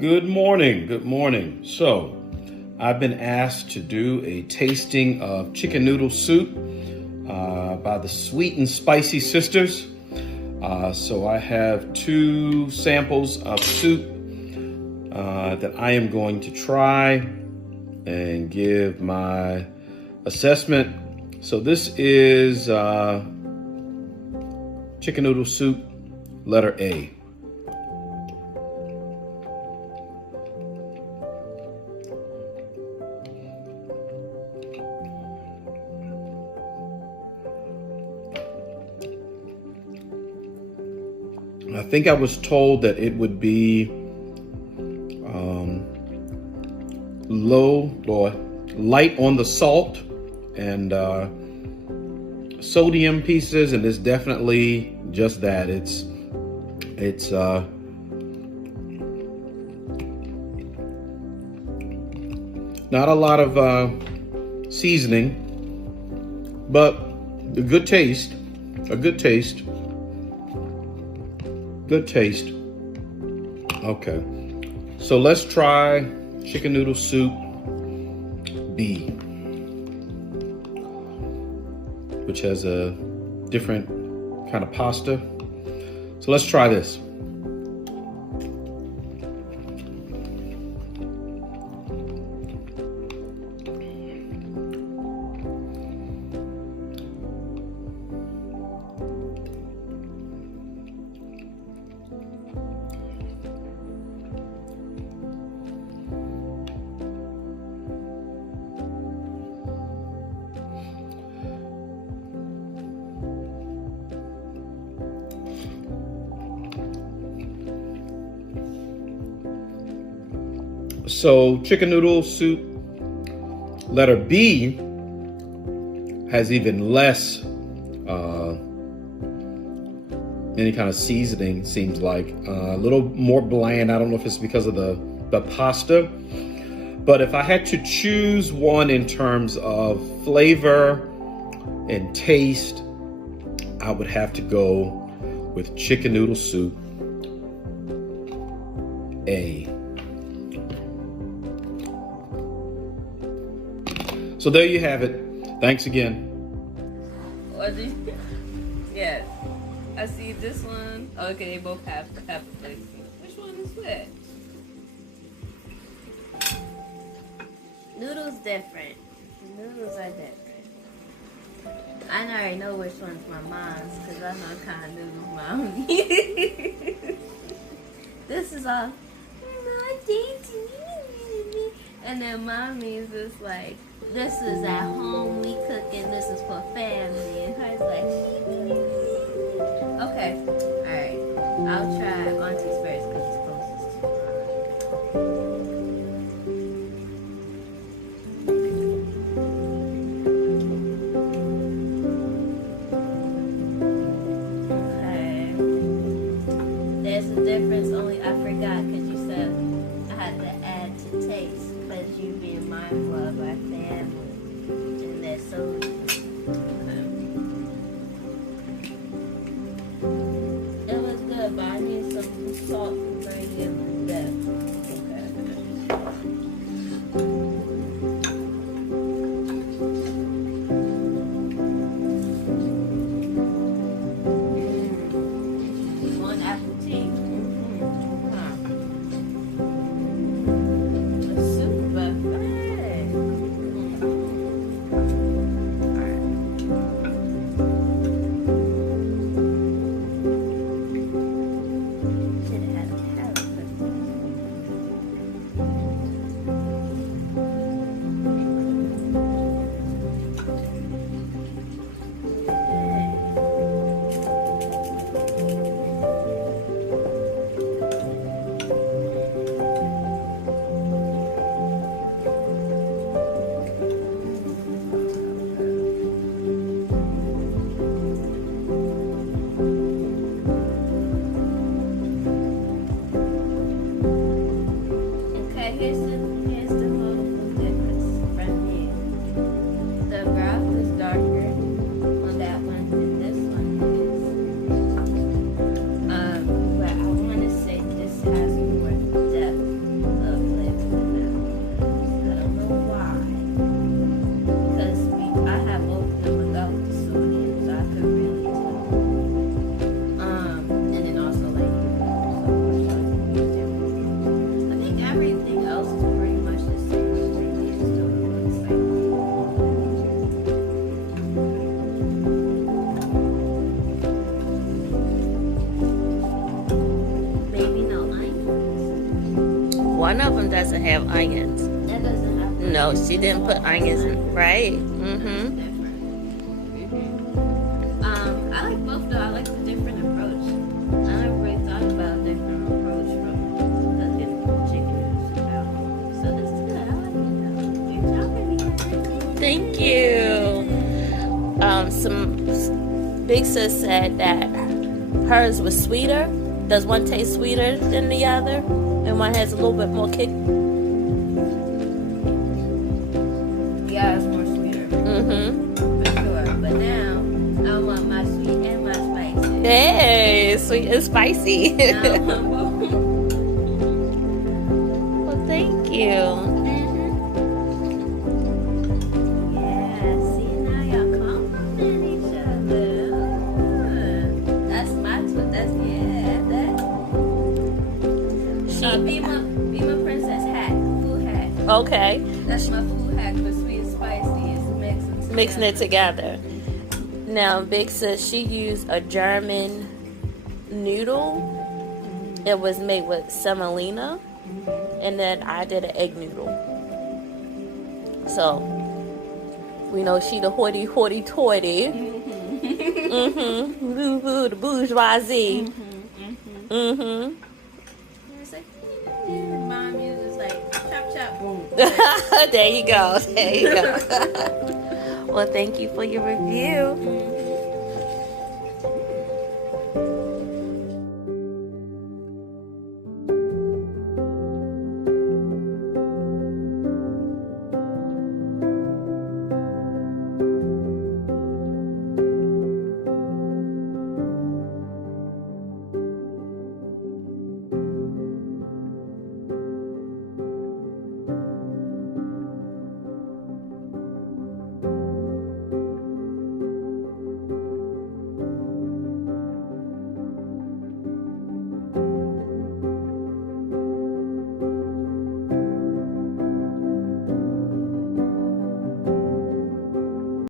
Good morning. Good morning. So, I've been asked to do a tasting of chicken noodle soup by the Sweet and Spicy Sisters. So I have 2 samples of soup that I am going to try and give my assessment. So this is chicken noodle soup, letter A. I think I was told that it would be low or light on the salt and sodium pieces, and it's definitely just that. It's not a lot of seasoning, but a good taste. Good taste. Okay, so let's try chicken noodle soup B, which has a different kind of pasta. So let's try this. So chicken noodle soup, letter B, has even less any kind of seasoning, seems like. A little more bland. I don't know if it's because of the pasta. But if I had to choose one in terms of flavor and taste, I would have to go with chicken noodle soup A. So there you have it. Thanks again. Yes. I see this one. Okay, they both have a place. Which one is that? Noodles different. Noodles are different. I already know which one's my mom's because I know what kind of noodles mom eats. This is all dainty. And then mommy's is like, this is at home, we cook, and this is for family. And hers like, okay, alright. I'll try Auntie's first because it's closest to mine. Okay. There's a difference, only I forgot because you said I had to add to taste. But you being mindful of our family and their sodium. It was good, but I need some salt and gradient that. Bon appetit. doesn't have onions. That doesn't have. No, she didn't put onions in. Right? Different. I like both though. I like the different approach. I never really thought about a different approach from cooking chicken noodles. So this is good. I like it though. Good job, baby. Thank you. Some Big Sis said that hers was sweeter. Does one taste sweeter than the other? And one has a little bit more kick? Yeah, it's more sweeter. Mm-hmm. For sure. But now I want my sweet and my spicy. Hey, sweet and spicy. Now I want both. Well, thank you. Yeah, see now y'all compliment each other. That's my twist. That's that. Be my princess hack, food hack. Okay. That's my food hack for sweet and spicy. Is Mixing it together. Now, Big Sis, she used a German noodle. It was made with semolina. And then I did an egg noodle. So, we know she the hoity-toity. Mm-hmm. Boo-boo, the bourgeoisie. Mm-hmm. Mom uses like chop chop boom. There you go. Well, thank you for your review.